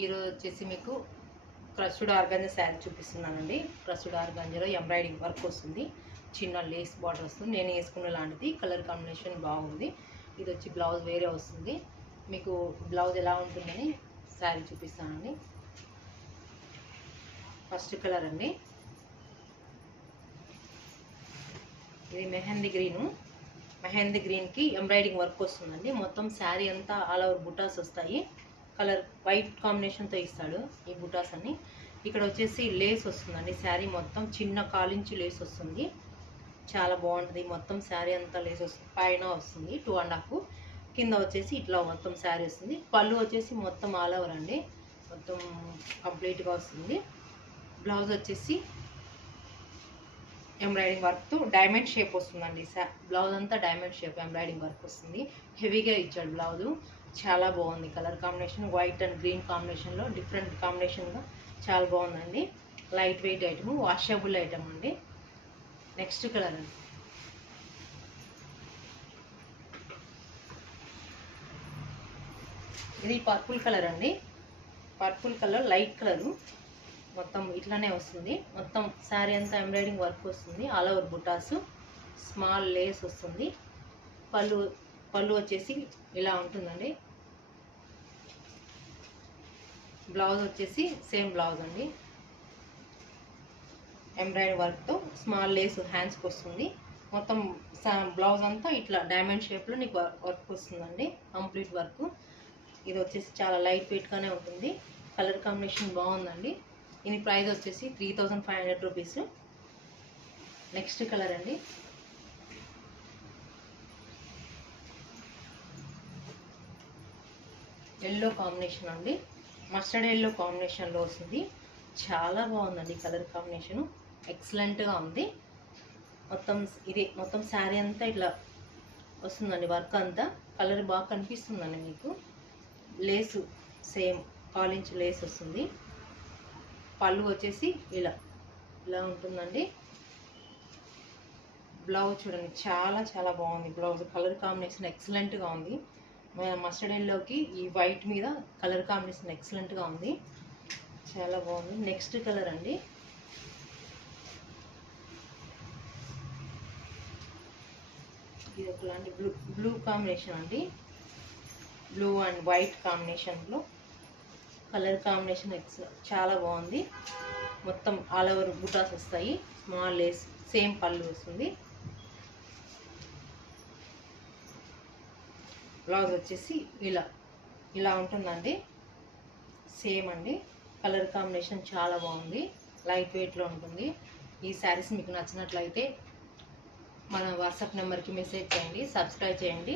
ఈరోజు వచ్చేసి మీకు క్రష్డ్ ఆర్గాంజా శారీ చూపిస్తున్నానండి. క్రష్డ్ ఆర్గాంజాలో ఎంబ్రాయిడింగ్ వర్క్ వస్తుంది, చిన్న లేస్ బార్డర్ వస్తుంది. నేను వేసుకున్న లాంటిది, కలర్ కాంబినేషన్ బాగుంది. ఇది వచ్చి బ్లౌజ్ వేరే వస్తుంది. మీకు బ్లౌజ్ ఎలా ఉంటుందని శారీ చూపిస్తానండి. ఫస్ట్ కలర్ అండి, ఇది మెహందీ గ్రీన్కి ఎంబ్రాయిడింగ్ వర్క్ వస్తుందండి. మొత్తం శారీ అంతా ఆల్ ఓవర్ బుటాస్ వస్తాయి. కలర్ వైట్ కాంబినేషన్తో ఇస్తాడు ఈ బుటాస్ అన్ని. ఇక్కడ వచ్చేసి లేస్ వస్తుందండి. శారీ మొత్తం చిన్న కాలించి లేస్ వస్తుంది, చాలా బాగుంటుంది. మొత్తం శారీ అంతా లేస్ వస్తుంది. పైన వస్తుంది 2.5, కింద వచ్చేసి ఇట్లా మొత్తం శారీ వస్తుంది. పళ్ళు వచ్చేసి మొత్తం ఆల్ ఓవర్ అండి, మొత్తం కంప్లీట్గా వస్తుంది. బ్లౌజ్ వచ్చేసి ఎంబ్రాయిడింగ్ వర్క్తో డైమండ్ షేప్ వస్తుందండి. బ్లౌజ్ అంతా డైమండ్ షేప్ ఎంబ్రాయిడింగ్ వర్క్ వస్తుంది. హెవీగా ఇచ్చాడు బ్లౌజు, చాలా బాగుంది. Colour combination white and green కాంబినేషన్లో డిఫరెంట్ కాంబినేషన్గా చాలా బాగుందండి. Light weight item, washable item అండి. నెక్స్ట్ కలర్ అండి, ఇది పర్పుల్ కలర్ అండి. పర్పుల్ కలర్ లైట్ కలరు, మొత్తం ఇట్లానే వస్తుంది. మొత్తం శారీ అంతా ఎంబ్రాయిడింగ్ వర్క్ వస్తుంది. ఆల్ ఓవర్ బుటాస్, స్మాల్ లేస్ వస్తుంది. పళ్ళు వచ్చేసి ఇలా ఉంటుందండి. బ్లౌజ్ వచ్చేసి సేమ్ బ్లౌజ్ అండి, ఎంబ్రాయిడింగ్ వర్క్తో స్మాల్ లేస్ హ్యాండ్స్కి వస్తుంది. మొత్తం బ్లౌజ్ అంతా ఇట్లా డైమండ్ షేప్లో నీకు వర్క్ వస్తుందండి, కంప్లీట్ వర్క్. ఇది వచ్చేసి చాలా లైట్ వెయిట్గానే ఉంటుంది. కలర్ కాంబినేషన్ బాగుందండి. దీని ప్రైస్ వచ్చేసి 3500 రూపీస్. నెక్స్ట్ కలర్ అండి, ఎల్లో కాంబినేషన్ అండి. మస్టర్డ్ ఎల్లో కాంబినేషన్లో వస్తుంది. చాలా బాగుందండి కలర్ కాంబినేషను, ఎక్సలెంట్గా ఉంది. మొత్తం శారీ అంతా ఇట్లా వస్తుందండి వర్క్ అంతా. కలర్ బాగా కనిపిస్తుందండి మీకు. లేసు సేమ్ కాలించ్ లేస్ వస్తుంది. పళ్ళు వచ్చేసి ఇలా ఉంటుందండి. బ్లౌజ్ చూడండి, చాలా బాగుంది బ్లౌజ్. కలర్ కాంబినేషన్ ఎక్సలెంట్గా ఉంది. మస్టర్డ్ ఎల్లోకి ఈ వైట్ మీద కలర్ కాంబినేషన్ ఎక్సలెంట్గా ఉంది, చాలా బాగుంది. నెక్స్ట్ కలర్ అండి, ఇది ఒకలాంటి బ్లూ కాంబినేషన్ అండి. బ్లూ అండ్ వైట్ కాంబినేషన్లో కలర్ కాంబినేషన్ చాలా బాగుంది. మొత్తం ఆల్ ఓవర్ బుటాస్ వస్తాయి, స్మాల్ లేస్, సేమ్ పళ్ళు వస్తుంది. బ్లౌజ్ వచ్చేసి ఇలా ఉంటుందండి, సేమ్ అండి. కలర్ కాంబినేషన్ చాలా బాగుంది, లైట్ వెయిట్లో ఉంటుంది. ఈ శారీస్ మీకు నచ్చినట్లయితే మన వాట్సాప్ నెంబర్కి మెసేజ్ చేయండి, సబ్స్క్రైబ్ చేయండి.